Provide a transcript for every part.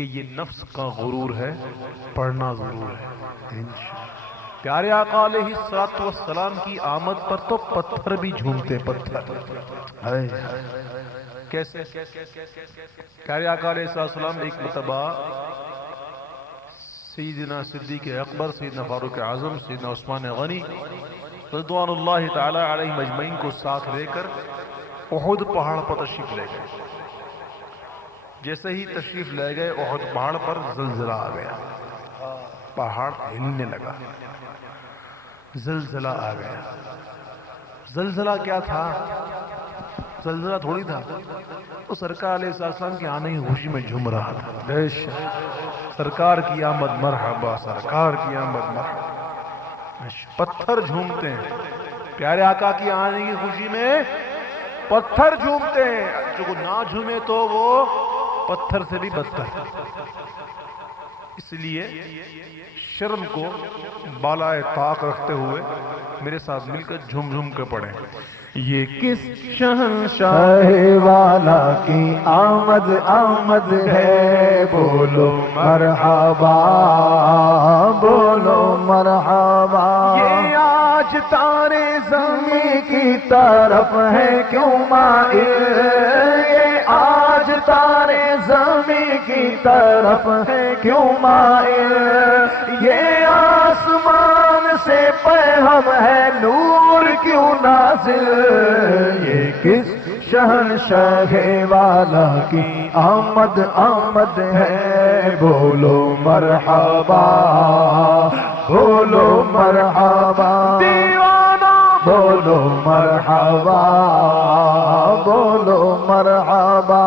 کہ یہ نفس کا غرور ہے، پڑھنا ضرور ہے پیارے آقا علیہ الصلوۃ والسلام کی آمد پر تو پتھر بھی جھومتے، پتھر کیسے؟ پیارے آقا علیہ السلام ایک مرتبہ سیدنا صدیق اکبر، سیدنا فاروق اعظم، سیدنا عثمان غنی رضوان اللہ تعالی علیہ مجمعین کو ساتھ لے کر احد پہاڑ پر تشریف لے گئے۔ جیسے ہی تشریف لے گئے احد پہاڑ پر زلزلہ آ گیا، پہاڑ ہلنے لگا، زلزلہ آ گیا۔ زلزلہ کیا تھا؟ زلزلہ تھوڑی تھا، تو سرکار علیہ السلام کی آنے کی خوشی میں جھوم رہا تھا۔ بے شک سرکار کی آمد مرحبا، سرکار کی آمد مرحبا۔ پتھر جھومتے ہیں پیارے آقا کی آنے کی خوشی میں، پتھر جھومتے ہیں، جو نہ جھومے تو وہ پتھر سے بھی بدتر۔ اس لیے شرم کو بالائے طاق رکھتے ہوئے میرے ساتھ مل کر جھوم جھوم کے پڑھیں۔ یہ کس شہنشاہ والا کی آمد آمد ہے، بولو مرحبا، بولو مرحبا۔ یہ آج تارے زمین کی طرف ہے کیوں مائل، یہ آج تارے زمین کی طرف ہے کیوں مائل، یہ آسمان سے پیغام ہے نور کیوں نازل، یہ کس شہنشاہ والا کی آمد آمد ہے، بولو مرحبا، بولو مرحبا۔ دیوانہ بولو مرحبا، بولو مرحبا۔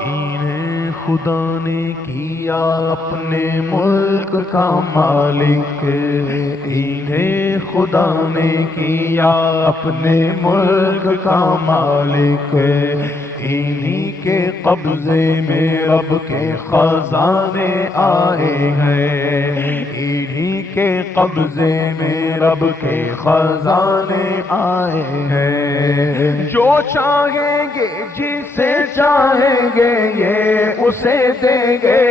انہیں خدا نے کیا اپنے ملک کا مالک، انہیں خدا نے کیا اپنے ملک کا مالک، انہی کے قبضے میں رب کے خزانے آئے ہیں، انہی کے قبضے میں رب کے خزانے آئے ہیں، جو چاہیں گے جسے چاہیں گے یہ اسے دیں گے،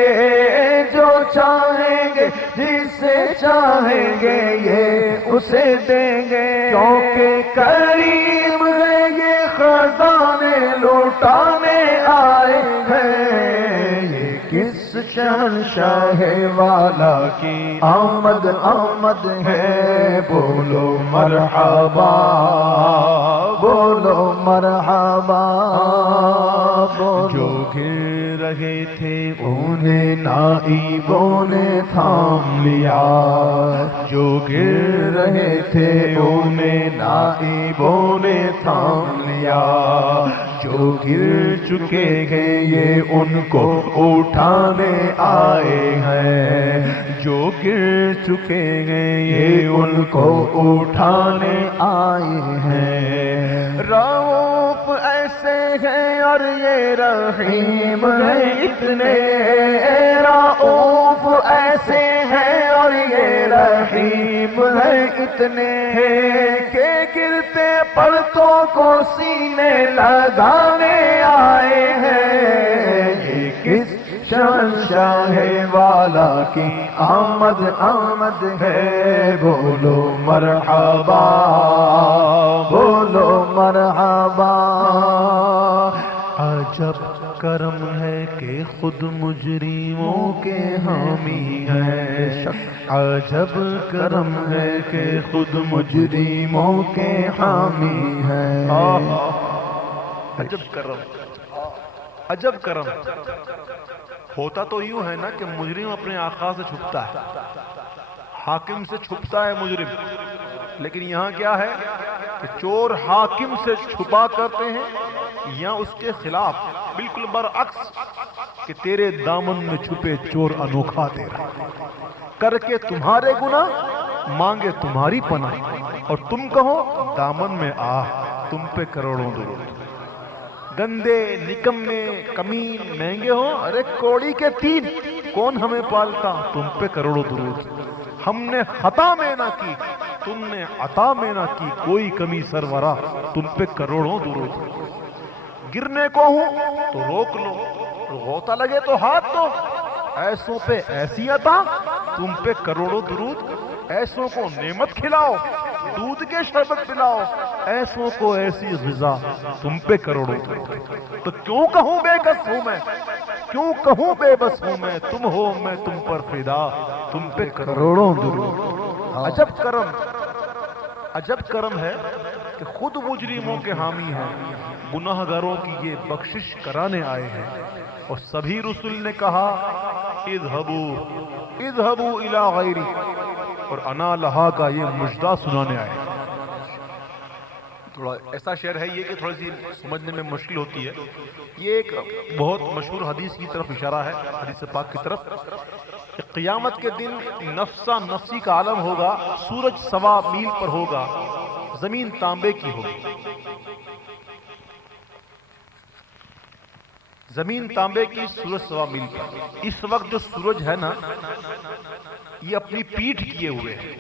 جو چاہیں گے جسے چاہیں گے یہ اسے دیں گے، کیونکہ کریم ہے یہ خزانے لوٹانے آئے ہیں، یہ کس شہنشاہ والا کی آمد آمد ہے، بولو مرحبا، بولو مرحبا، جو گر رہے تھے انہیں نائبوں نے تھام لیا، جو گر رہے تھے انہیں نائبوں نے تھام لیا، جو گر چکے ہیں یہ ان کو اٹھانے آئے ہیں، جو گر چکے ہیں یہ ان کو اٹھانے آئے ہیں، رؤوف ایسے ہیں اور یہ رحیم ہے اتنے، رؤوف ایسے ہیں اور یہ رحیم ہے اتنے، کہ گرتے پرتوں کو سینے لگانے آئے ہیں، یہ کس شہنشاہ والا کی آمد آمد ہے، بولو مرحبا، بولو مرحبا۔ عجب کرم ہے کہ خود مجرموں کے حامی ہے، عجب کرم ہے کہ خود مجرموں کے حامی ہے، عجب کرم، عجب کرم۔ ہوتا تو یوں ہے نا کہ مجرم اپنے آقا سے چھپتا ہے، حاکم سے چھپتا ہے مجرم، لیکن یہاں کیا ہے کہ چور حاکم سے چھپا کرتے ہیں یا اس کے خلاف، بالکل برعکس کہ تیرے دامن میں چھپے چور انوکھا تیرا، کر کے تمہارے گناہ مانگے تمہاری پناہ، اور تم کہو دامن میں تم پہ کروڑوں درود۔ گندے نکمے کمین مہنگے ہو، ارے کوڑی کے تین کون ہمیں پالتا، تم پہ کروڑوں درود۔ ہم نے خطا میں نہ کی، تم نے عطا میں نہ کی، کوئی کمی سرورا، تم پہ کروڑوں درود۔ گرنے کو ہوں تو روک لو، غوطہ لگے تو ہاتھ دو، ایسوں پہ ایسی عطا، تم پہ کروڑوں درود، ایسوں کو نعمت کھلاؤ، دودھ کے شربت پلاؤ، ایسوں کو ایسی غذا، تم پہ کروڑوں درود۔ تو کیوں کہوں بے کس ہوں میں، کیوں کہوں بے بس ہوں میں، تم ہو میں تم پر فدا، تم پہ کروڑوں درود۔ عجب کرم، عجب کرم ہے کہ خود مجرموں کے حامی ہیں، گناہ گاروں کی یہ بخشش کرانے آئے ہیں، اور سبھی رسول نے کہا اذهبوا اذهبوا الى غیری، اور انا لہا کا یہ مجدہ سنانے آئے۔ تھوڑا ایسا شعر ہے یہ کہ تھوڑی سی سمجھنے میں مشکل ہوتی ہے۔ یہ ایک بہت مشہور حدیث کی طرف اشارہ ہے، حدیث پاک کی طرف، کہ قیامت کے دن نفسا نفسی کا عالم ہوگا، سورج 1.25 میل پر ہوگا، زمین تانبے کی ہوگی، زمین تانبے کی، سورج 1.25 میل پر۔ اس وقت جو سورج ہے نا یہ اپنی پیٹھ کیے ہوئے ہے،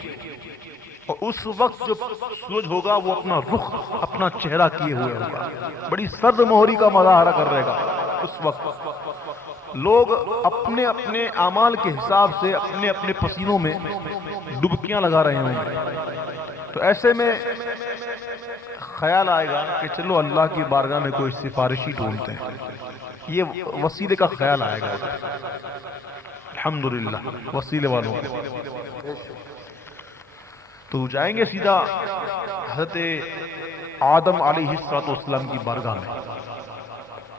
اور اس وقت جو سورج ہوگا وہ اپنا رخ، اپنا چہرہ کیے ہوئے ہوگا، بڑی سرد مہری کا مظاہرہ کر رہے گا۔ اس وقت لوگ اپنے اپنے اعمال کے حساب سے اپنے اپنے پسینوں میں ڈبکیاں لگا رہے ہوں گے، تو ایسے میں خیال آئے گا کہ چلو اللہ کی بارگاہ میں کوئی سفارشی ڈھونڈتے ہیں، یہ وسیلے کا خیال آئے گا۔ الحمدللہ وسیلے والوں کو تو جائیں گے سیدھا حضرت آدم علیہ السلام کی بارگاہ میں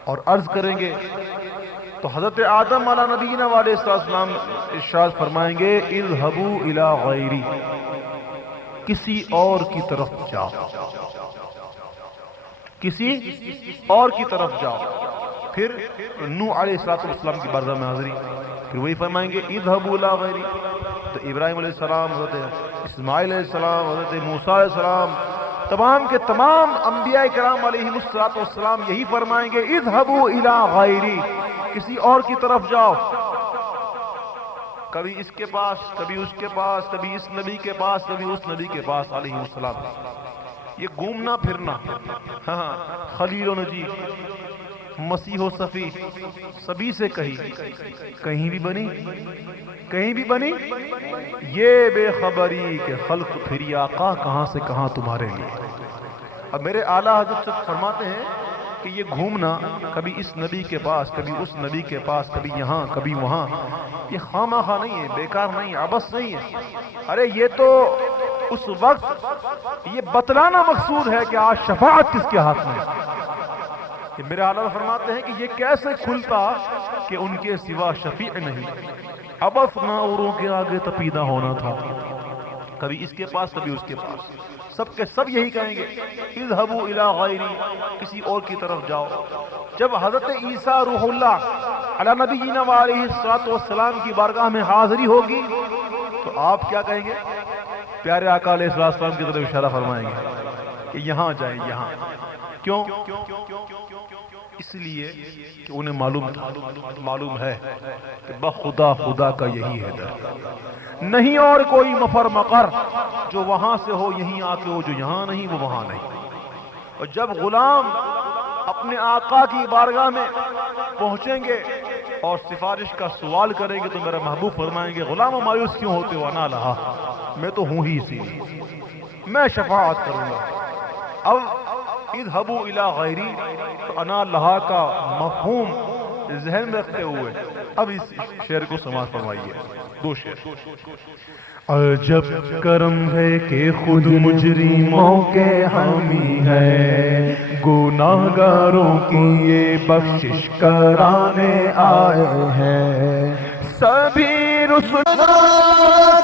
اور عرض کریں گے، تو حضرت آدم علی نبینا علیہ السلام ارشاد فرمائیں گے اذهبوا الی غیری، کسی اور کی طرف جاؤ، کسی اور کی طرف جاؤ۔ پھر نوح علیہ السلام کی بارگاہ میں حاضری، پھر وہی فرمائیں گے اذهبوا الی غیری۔ تو ابراہیم علیہ السلام، حضرت اسماعیل علیہ السلام، حضرت موسیٰ علیہ السلام، تمام کے تمام انبیاء کرام علیہ السلام یہی فرمائیں گے اذهبوا الی غیری، کسی اور کی طرف جاؤ۔ کبھی اس کے پاس، کبھی اس کے پاس، کبھی اس نبی کے پاس، کبھی اس نبی کے پاس علیہ السلام۔ یہ گھومنا پھرنا، ہاں خلیل و نجی، مسیح و صفی، سبھی سے کہیں بھی بنی، کہیں بھی بنی یہ بے خبری کہ خلق پھری آقا کہاں سے کہاں تمہارے لیے۔ اب میرے اعلیٰ حضرت فرماتے ہیں کہ یہ گھومنا کبھی اس نبی کے پاس، کبھی اس نبی کے پاس، کبھی یہاں کبھی وہاں، یہ خواہ مخواہ نہیں ہے، بیکار نہیں ہے، عبث نہیں ہے۔ ارے یہ تو اس وقت یہ بتلانا مقصود ہے کہ آج شفاعت کس کے ہاتھ میں ہے۔ کہ میرے اعلیٰ فرماتے ہیں کہ یہ کیسے کھلتا کہ ان کے سوا شفیع نہیں، عبث نہ اوروں کے آگے تپیدہ ہونا تھا، کبھی اس کے پاس کبھی اس کے پاس، سب کے سب یہی کہیں گے اذهبوا الی غیری، کسی اور کی طرف جاؤ۔ جب حضرت عیسیٰ روح اللہ علی نبینا علیہ السلام کی بارگاہ میں حاضری ہوگی تو آپ کیا کہیں گے؟ پیارے آقا علیہ السلام کی طرف اشارہ فرمائیں گے کہ یہاں جائیں، یہاں۔ کیوں؟ اس لیے کہ انہیں معلوم ہے کہ بخدا خدا کا یہی ہے در، نہیں اور کوئی مفر مقر، جو وہاں سے ہو یہیں آ کے ہو، جو یہاں نہیں وہ وہاں نہیں۔ اور جب غلام اپنے آقا کی بارگاہ میں پہنچیں گے اور سفارش کا سوال کریں گے تو میرا محبوب فرمائیں گے غلام مایوس کیوں ہوتے ہو، انا لہا، میں تو ہوں ہی اسی لیے، میں شفاعت کروں گا۔ اب اذهبوا الی غیری، تو انا لہا کا مفہوم ذہن میں رکھتے ہوئے اب اس شعر کو سماعت فرمائیے، 2 شعر۔ عجب کرم ہے کہ خود مجرموں کے حامی ہے، گناہگاروں کی یہ بخشش کرانے آئے ہیں، سبھی رسول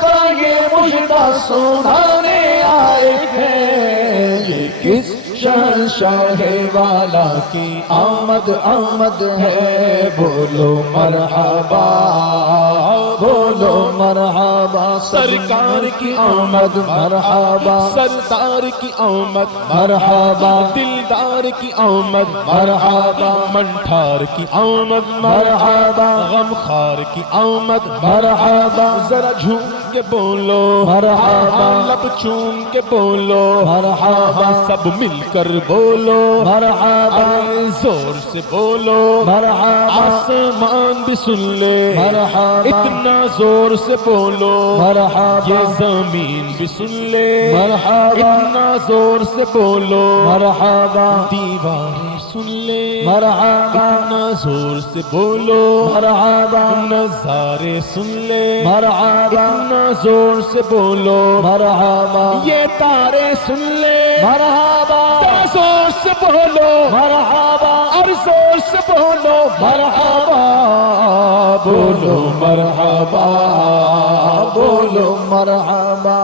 کا یہ مجدہ سنانے آئے ہیں، یہ کس شہنشاہ والا کی آمد ہے، بولو مرحبا، بولو مرحبا، سرکار کی آمد مرحبا، سردار کی آمد مرحبا، دلدار کی آمد مرحبا، منٹھار کی آمد مرحبا، غمخوار کی آمد مرحبا، ذرا جھوم کے بولو مرحبا، لب چوم کے بولو مرحبا، سب مل کر بولو مرحبا، زور سے بولو مرحبا، آسمان بھی سن لے مرحبا، اتنا زور سے بولو مرحبا، یہ زمین بھی سن لے مرحبا، اتنا زور سے بولو مرحبا، دیواریں سن لے مرحبا، اتنا زور سے بولو مرحبا، نظارے سن لے مرحبا، اتنا زور سے بولو مرحبا، یہ تارے سن لے مرحبا، زور سے بولو مرحبا، اور زور سے بولو مرحبا، بولو مرحبا بولو مرحبا،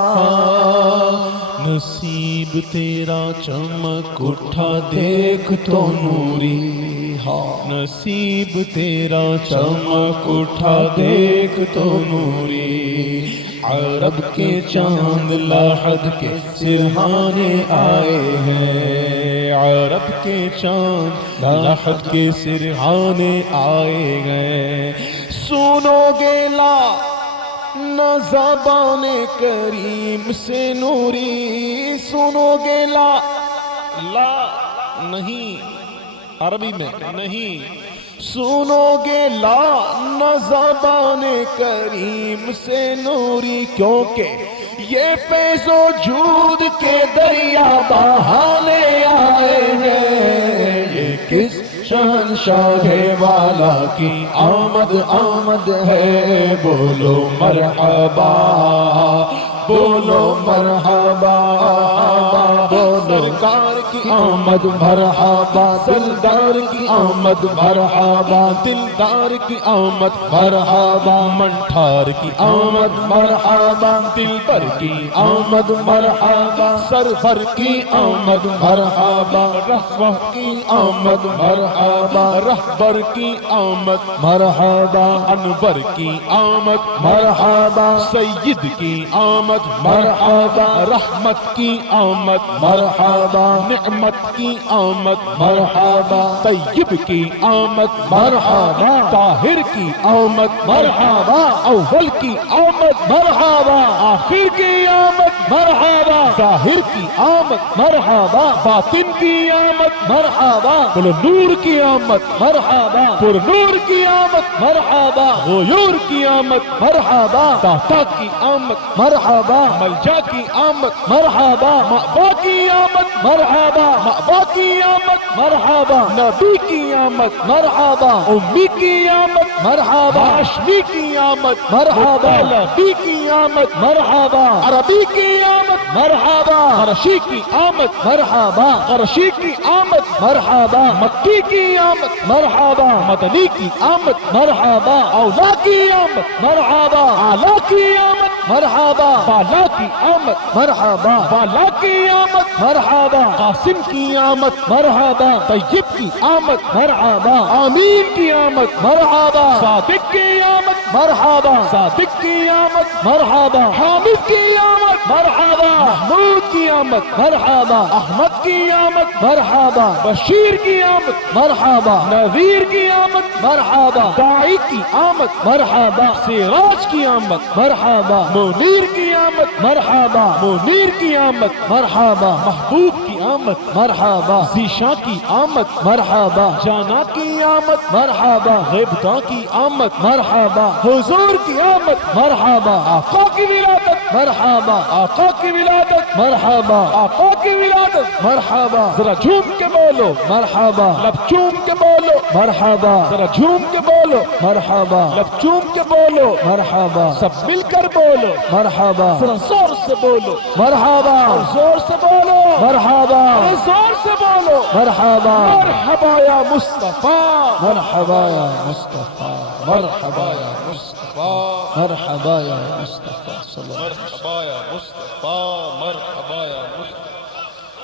نصیب تیرا چمک اٹھا دیکھ تو نوری نصیب تیرا چمک اٹھا دیکھ تو نوری عرب کے چاند لاحد کے سرہانے آئے ہیں عرب کے چاند لاحد کے سرہانے آئے ہیں سنو گے لا نہ زبان کریم سے نوری سنو گے لا نہیں عربی میں نہیں سنو گے لا نہ زبان کریم سے نوری کیونکہ یہ فیض و جود کے دریا بہانے آئے ہیں یہ کس شہنشاہ والا کی آمد آمد ہے بولو مرحبا بولو مرحبا بولو سرکار کی آمد مرحبا دلدار کی آمد مرحبا دلدار کی آمد مرحبا منٹھار کی آمد مرحبا دلبر کی آمد مرحبا سرور کی آمد مرحبا رہبر کی آمد مرحبا رہبر کی آمد مرحبا انور کی آمد مرحبا سید کی آمد مرحبا رحمت کی آمد مرحبا نعمت کی آمد مرحبا طیب کی آمد مرحبا طاہر کی آمد مرحبا اول کی آمد مرحبا آخر کی آمد مرحبا ظاہر کی آمد مرحبا باطن کی آمد مرحبا بولو نور کی آمد مرحبا پر نور کی آمد مرحبا غیور کی آمد مرحبا داتا کی آمد مرحبا ملجا کی آمد مرحبا مأوا کی آمد مرحبا مأوا کی آمد مرحبا نبی کی آمد مرحبا امی کی آمد مرحبا ہاشمی کی آمد مرحبا لبی کی آمد مرحبا عربی کی آمد مرحبا قرشی کی آمد مرحبا قرشی کی آمد مرحبا مکی کی آمد مرحبا مدنی کی آمد مرحبا اولا کی آمد مرحبا اعلی کی آمد مرحبا بالا کی آمد مرحبا بالا کی آمد مرحبا قاسم کی آمد مرحبا طیب کی آمد مرحبا آمین کی آمد مرحبا صادق کی آمد مرحبا صادق کی آمد مرحبا حامد کی آمد مرحبا محمود کی آمد مرحبا احمد کی آمد مرحبا بشیر کی آمد مرحبا نذیر کی آمد مرحبا داعی کی آمد مرحبا سراج کی آمد مرحبا منیر کی آمد مرحبا منیر کی آمد مرحبا محبوب کی آمد مرحبا ذیشاں کی آمد مرحبا جانا کی آمد مرحبا غیبتاں کی آمد مرحبا حضور کی آمد مرحبا آقا کی ولادت مرحبا آقا کی ولادت مرحبا آقا کی ولادت مرحبا ذرا جھوم کے بولو مرحبا لب چوم کے بولو مرحبا ذرا جھوم کے بولو مرحبا لب چوم کے بولو مرحبا سب مل کر بولو مرحبا ذرا زور سے بولو مرحبا زور سے بولو مرحبا زور سے بولو مرحبا مرحبا یا مصطفیٰ مرحبا یا مصطفیٰ مرحبا یا مصطفیٰ مرحبا یا مصطفیٰ مرحبا یا مصطفیٰ مرحبا یا مصطفیٰ